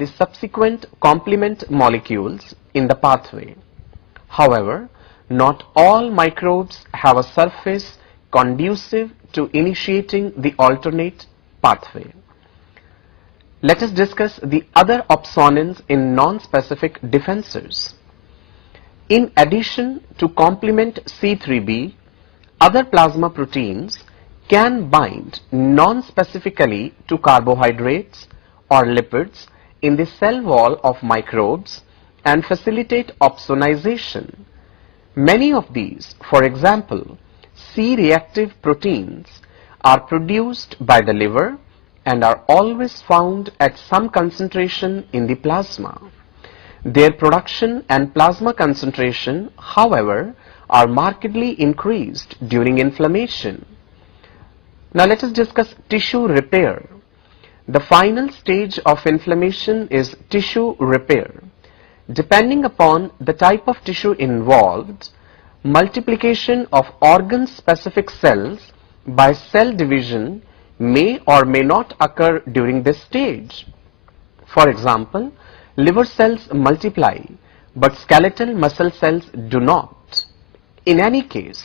the subsequent complement molecules in the pathway. However, not all microbes have a surface conducive to initiating the alternate pathway. Let us discuss the other opsonins in non-specific defensors. In addition to complement C3b, other plasma proteins can bind non-specifically to carbohydrates or lipids in the cell wall of microbes and facilitate opsonization. Many of these, for example, C-reactive proteins, are produced by the liver and are always found at some concentration in the plasma. Their production and plasma concentration, however, are markedly increased during inflammation. Now let us discuss tissue repair. The final stage of inflammation is tissue repair. Depending upon the type of tissue involved, multiplication of organ-specific cells by cell division may or may not occur during this stage. For example, liver cells multiply, but skeletal muscle cells do not. In any case,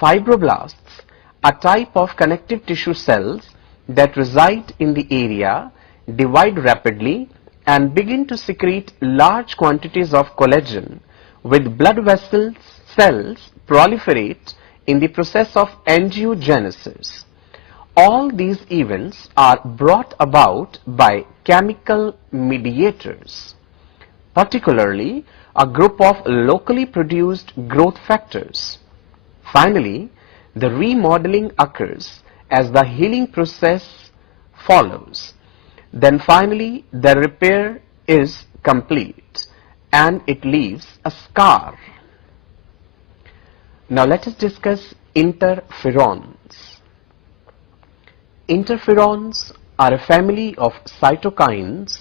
fibroblasts, a type of connective tissue cells that reside in the area, divide rapidly and begin to secrete large quantities of collagen, with blood vessels cells proliferate in the process of angiogenesis. All these events are brought about by chemical mediators, particularly a group of locally produced growth factors. Finally, the remodeling occurs as the healing process follows. Then finally, the repair is complete and it leaves a scar. Now let us discuss interferons. Interferons are a family of cytokines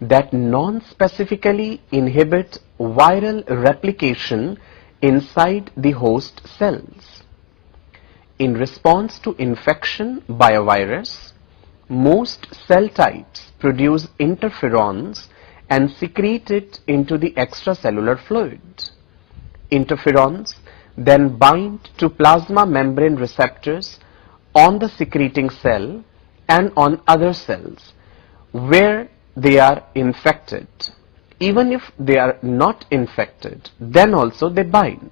that non-specifically inhibit viral replication inside the host cells. In response to infection by a virus, most cell types produce interferons and secrete it into the extracellular fluid. Interferons then bind to plasma membrane receptors on the secreting cell and on other cells where they are infected. Even if they are not infected, then also they bind.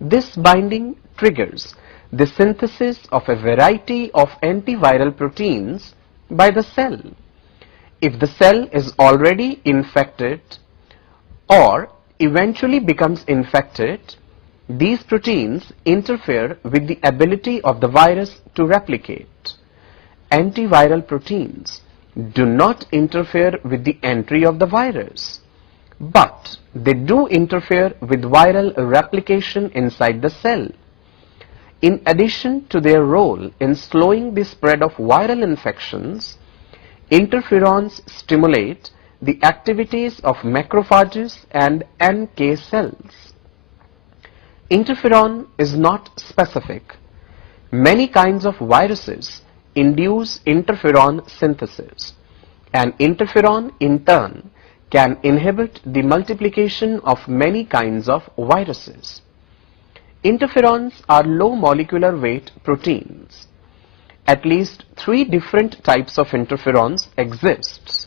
This binding triggers the synthesis of a variety of antiviral proteins by the cell. If the cell is already infected or eventually becomes infected, these proteins interfere with the ability of the virus to replicate. Antiviral proteins do not interfere with the entry of the virus, but they do interfere with viral replication inside the cell. In addition to their role in slowing the spread of viral infections, interferons stimulate the activities of macrophages and NK cells. Interferon is not specific. Many kinds of viruses induce interferon synthesis, and interferon in turn can inhibit the multiplication of many kinds of viruses. Interferons are low molecular weight proteins. At least 3 different types of interferons exist.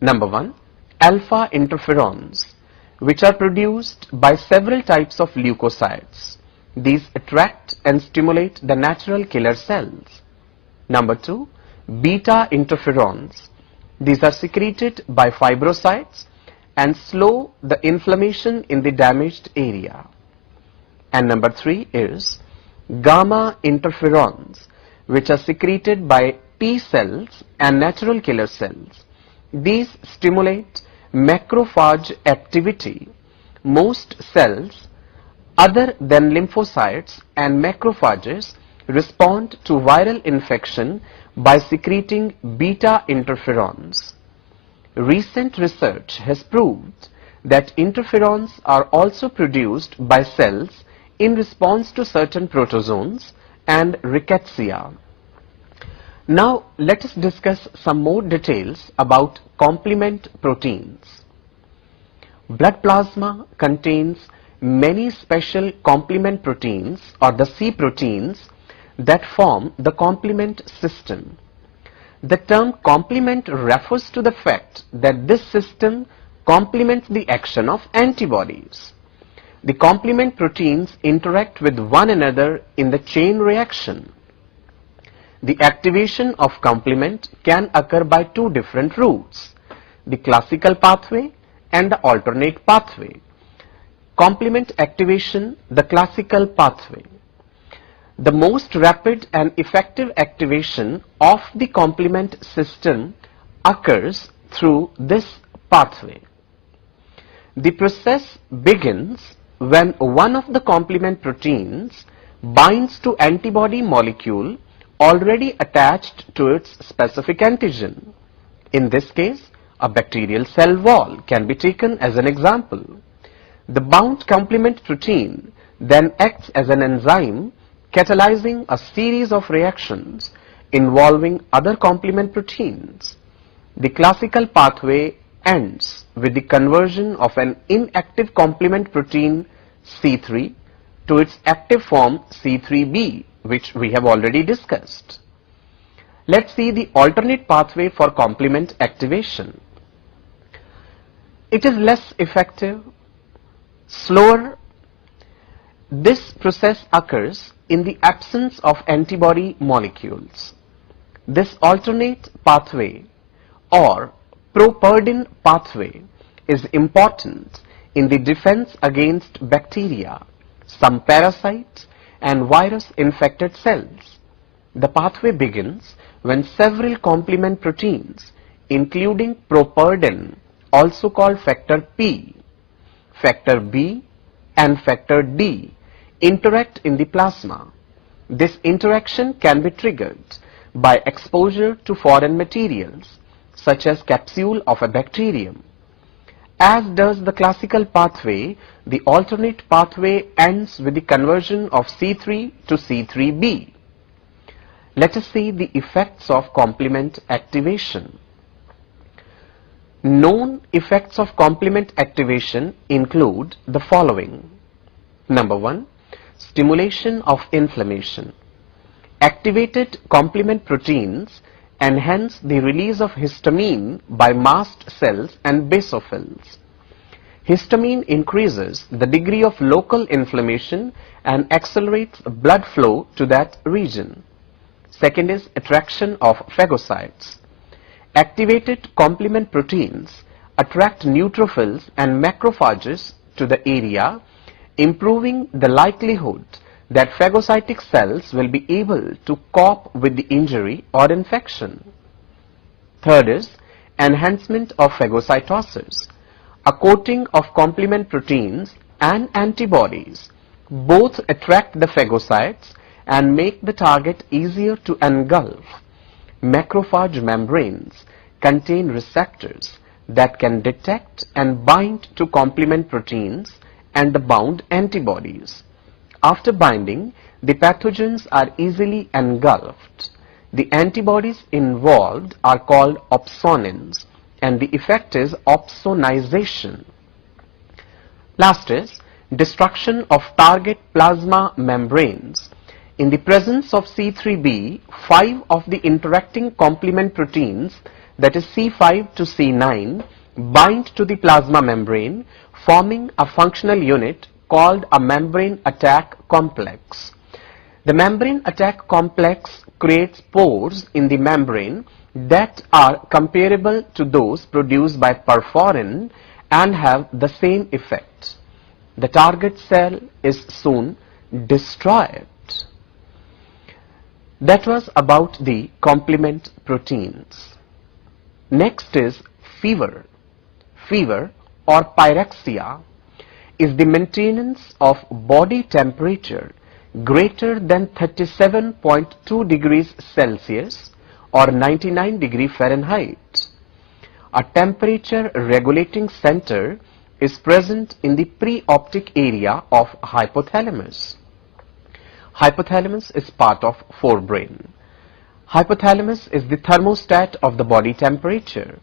Number 1, alpha interferons, which are produced by several types of leukocytes. These attract and stimulate the natural killer cells. Number 2, beta interferons. These are secreted by fibrocytes and slow the inflammation in the damaged area. And number 3 is gamma interferons, which are secreted by T cells and natural killer cells. These stimulate macrophage activity. Most cells other than lymphocytes and macrophages respond to viral infection by secreting beta interferons. Recent research has proved that interferons are also produced by cells in response to certain protozoans and rickettsia. Now let us discuss some more details about complement proteins. Blood plasma contains many special complement proteins or the C proteins that form the complement system. The term complement refers to the fact that this system complements the action of antibodies. The complement proteins interact with one another in the chain reaction. The activation of complement can occur by two different routes, the classical pathway and the alternate pathway. Complement activation, the classical pathway. The most rapid and effective activation of the complement system occurs through this pathway. The process begins when one of the complement proteins binds to antibody molecule already attached to its specific antigen. In this case, a bacterial cell wall can be taken as an example. The bound complement protein then acts as an enzyme catalyzing a series of reactions involving other complement proteins. The classical pathway ends with the conversion of an inactive complement protein C3 to its active form C3b, which we have already discussed. Let's see the alternate pathway for complement activation. It is less effective, slower. This process occurs in the absence of antibody molecules. This alternate pathway or properdin pathway is important in the defense against bacteria, some parasites and virus-infected cells. The pathway begins when several complement proteins, including properdin, also called factor P, factor B, and factor D, interact in the plasma. This interaction can be triggered by exposure to foreign materials, such as capsule of a bacterium. As does the classical pathway, the alternate pathway ends with the conversion of C3 to C3b. Let us see the effects of complement activation. Known effects of complement activation include the following. Number 1, stimulation of inflammation. Activated complement proteins enhance the release of histamine by mast cells and basophils. Histamine increases the degree of local inflammation and accelerates blood flow to that region. Second is attraction of phagocytes. Activated complement proteins attract neutrophils and macrophages to the area, improving the likelihood that phagocytic cells will be able to cope with the injury or infection. Third is enhancement of phagocytosis. A coating of complement proteins and antibodies both attract the phagocytes and make the target easier to engulf. Macrophage membranes contain receptors that can detect and bind to complement proteins and the bound antibodies. After binding, the pathogens are easily engulfed. The antibodies involved are called opsonins, and the effect is opsonization. Last is destruction of target plasma membranes. In the presence of C3b, 5 of the interacting complement proteins, that is C5 to C9, bind to the plasma membrane, forming a functional unit called a membrane attack complex. The membrane attack complex creates pores in the membrane that are comparable to those produced by perforin and have the same effect. The target cell is soon destroyed. That was about the complement proteins. Next is fever. Fever or pyrexia is the maintenance of body temperature greater than 37.2 degrees Celsius or 99 degrees Fahrenheit. A temperature regulating center is present in the preoptic area of hypothalamus. Hypothalamus is part of forebrain. Hypothalamus is the thermostat of the body temperature.